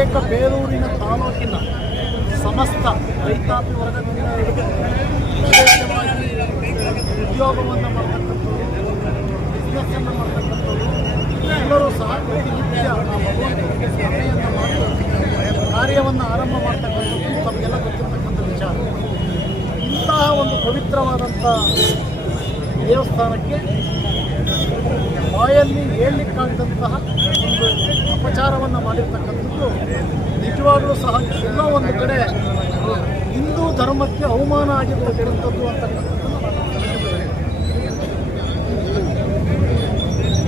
ಚಿಕ್ಕ ಬೇಲೂರಿನ ತಾಲೂಕಿನ ಸಮಸ್ತ ರೈತಾಪಿ ವರ್ಗದಿಂದ ಉದ್ಯೋಗವನ್ನು ಮಾಡ್ತಕ್ಕಂಥವ್ರು ಬಿಸ್ನೆಸ್ಸನ್ನು ಮಾಡ್ತಕ್ಕಂಥವ್ರು, ಎಲ್ಲರೂ ಸಹ ಪ್ರತಿನಿತ್ಯ ಭಗವಂತನಿಗೆ ಸ್ಮರಣೆಯನ್ನು ಮಾಡಿ ಕಾರ್ಯವನ್ನು ಆರಂಭ ಮಾಡ್ತಕ್ಕಂಥದ್ದು ತಮಗೆಲ್ಲ ಗೊತ್ತಿರ್ತಕ್ಕಂಥ ವಿಚಾರ. ಇಂತಹ ಒಂದು ಪವಿತ್ರವಾದಂಥ ದೇವಸ್ಥಾನಕ್ಕೆ ಬಾಯಲ್ಲಿ ಹೇಳಲಿಕ್ಕಾಗದಂತಹ ಒಂದು ಅಪಚಾರವನ್ನು ಮಾಡಿರ್ತಕ್ಕಂಥದ್ದು ನಿಜವಾಗಲೂ ಸಹ ಎಲ್ಲ ಒಂದು ಕಡೆ ಹಿಂದೂ ಧರ್ಮಕ್ಕೆ ಅವಮಾನ ಆಗಿರ್ತಕ್ಕಂಥದ್ದು ಅಂತಕ್ಕಂಥದ್ದು.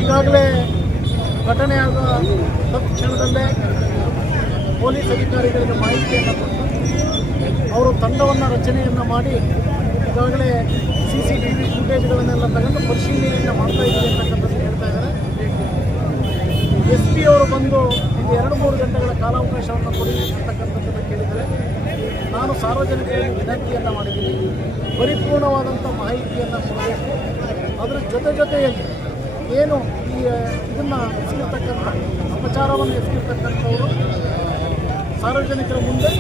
ಈಗಾಗಲೇ ಘಟನೆಯಾದ ತಕ್ಷಣದಲ್ಲೇ ಪೊಲೀಸ್ ಅಧಿಕಾರಿಗಳಿಗೆ ಮಾಹಿತಿಯನ್ನು ಕೊಟ್ಟು ಅವರು ತಂಡವನ್ನು ರಚನೆಯನ್ನು ಮಾಡಿ ಈಗಾಗಲೇ ಸಿ ಸಿ ಟಿ ವಿ ಫುಟೇಜ್ಗಳನ್ನೆಲ್ಲ ತಗೊಂಡು ಪರಿಶೀಲನೆಯನ್ನು ಮಾಡ್ತಾ ಇದ್ದೀವಿ ಅಂತಕ್ಕಂಥದ್ದು ಹೇಳ್ತಾ ಇದ್ದಾರೆ. ಎಸ್ ಪಿ ಅವರು ಬಂದು ಒಂದು ಎರಡು ಮೂರು ಗಂಟೆಗಳ ಕಾಲಾವಕಾಶವನ್ನು ಕೊಡಿ ಅಂತಕ್ಕಂಥದ್ದನ್ನು ಕೇಳಿದರೆ ನಾನು ಸಾರ್ವಜನಿಕರಿಗೆ ವಿನಂತಿಯನ್ನು ಮಾಡಿದ್ದೀನಿ. ಪರಿಪೂರ್ಣವಾದಂಥ ಮಾಹಿತಿಯನ್ನು ಕೊಡಬೇಕು. ಅದರ ಜೊತೆ ಜೊತೆಯಲ್ಲಿ ಏನು ಈ ಇದನ್ನು ಎಸ್ಗಿರ್ತಕ್ಕಂಥ, ಅಪಚಾರವನ್ನು ಎಸ್ಗಿರ್ತಕ್ಕಂಥವರು ಸಾರ್ವಜನಿಕರ ಮುಂದೆ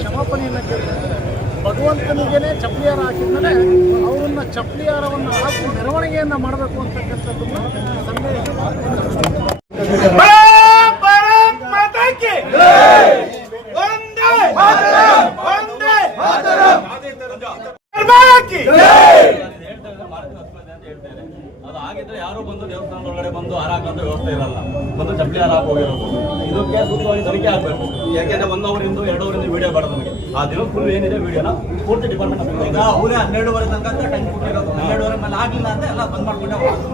ಕ್ಷಮಾಪಣೆಯನ್ನು ಕೇಳಿದ್ದಾರೆ ಭಗವಂತನಿಗೇನೆ ಚಪ್ಪಲಿಯಾರ ಹಾಕಿದ್ಮೇಲೆ ಅವರನ್ನ ಚಪ್ಪಲಿಯಾರವನ್ನು ಹಾಕಿ ಮೆರವಣಿಗೆಯನ್ನ ಮಾಡಬೇಕು ಅಂತಕ್ಕಂಥದ್ದನ್ನು ಸಂದೇಶ. ಅದು ಆಗಿದ್ರೆ ಯಾರು ಬಂದು ದೇವಸ್ಥಾನದ ಒಳಗಡೆ ಬಂದು ಹಾರ ಹಾಕಂತ ವ್ಯವಸ್ಥೆ ಇರಲ್ಲ. ಬಂದು ಚಪ್ಪಲಿ ಹಾರ ಹೋಗಿರೋದು. ಇದಕ್ಕೆ ಸೂಕ್ತವಾಗಿ ತನಿಖೆ ಆಗಬೇಕು. ಯಾಕೆಂದ್ರೆ ಒಂದು ಅವರಿಂದ ಎರಡು ಅವರಿಂದ ವಿಡಿಯೋ ಬೇಡ ನಮಗೆ. ಆ ದಿನ ಫುಲ್ ಏನಿದೆ ವಿಡಿಯೋನ ಪೂರ್ತಿ ಡಿಪಾರ್ಟ್ಮೆಂಟ್ ಈಗ ಅವರೇ ಹನ್ನೆರಡುವರೆ ತನಕ ಟೈಮ್ ಕೊಟ್ಟಿರೋದು. ಹನ್ನೆರಡುವರೆ ಮೇಲೆ ಆಗಿಲ್ಲ ಅಂತ ಎಲ್ಲ ಬಂದ್ ಮಾಡ್ಕೊಂಡೆ ಹೋಗೋದು.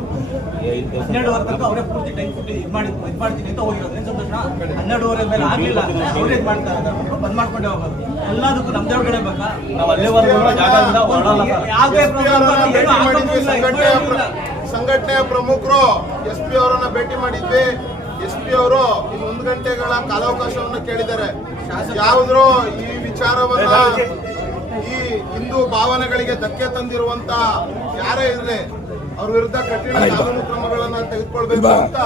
ಹನ್ನೆರಡುವರೆ ತನಕ ಅವರೇ ಪೂರ್ತಿ ಟೈಮ್ ಕೊಟ್ಟು ಇದು ಮಾಡಿ ಇದು ಮಾಡ್ತೀನಿ ಅಂತ ಹೋಗಿರೋದು. ಏನ್ ಸಂತೋಷ? ಹನ್ನೆರಡುವರೆ ಮೇಲೆ ಆಗಿಲ್ಲ ಅಂದ್ರೆ ಅವರೇ ಇದು ಮಾಡ್ತಾ ಇದ್ದಾರೆ. ಬಂದ್ ಮಾಡ್ಕೊಂಡೆ ಹೋಗೋದು. ಎಲ್ಲದಕ್ಕೂ ನಮ್ದೇ ಒಳಗಡೆ ಬೇಕಾ? ನಾವು ಅಲ್ಲೇ ಜಾಗದಿಂದ ಹೊರಡಲ್ಲ. ಯಾವುದೇ ಸಂಘಟನೆಯ. ಸಂಘಟನೆಯ ಪ್ರಮುಖರು ಎಸ್ ಪಿ ಅವರನ್ನ ಭೇಟಿ ಮಾಡಿದ್ವಿ. ಎಸ್ ಪಿ ಅವರು ಇನ್ನು ಒಂದು ಗಂಟೆಗಳ ಕಾಲಾವಕಾಶವನ್ನು ಕೇಳಿದ್ದಾರೆ. ಯಾವುದ್ರು ಈ ವಿಚಾರವನ್ನ ಈ ಹಿಂದೂ ಭಾವನೆಗಳಿಗೆ ಧಕ್ಕೆ ತಂದಿರುವಂತ ಯಾರೇ ಇರಲಿ ಅವ್ರ ವಿರುದ್ಧ ಕಠಿಣ ಕಾನೂನು ಕ್ರಮಗಳನ್ನ ತೆಗೆದುಕೊಳ್ಬೇಕು ಅಂತ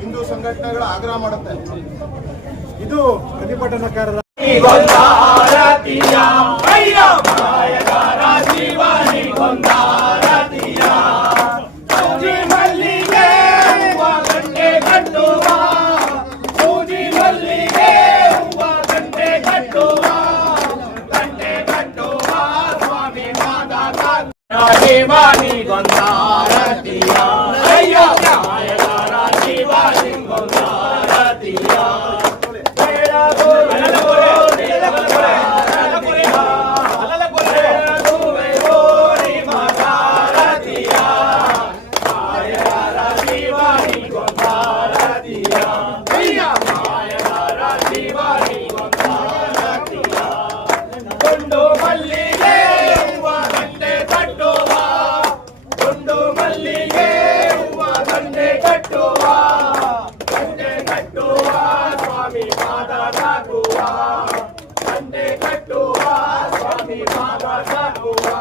ಹಿಂದೂ ಸಂಘಟನೆಗಳ ಆಗ್ರಹ ಮಾಡುತ್ತೆ. ಇದು ಪ್ರತಿಭಟನಾಕಾರರ అంటే కట్టువా స్వామి బాధ కట్టువా.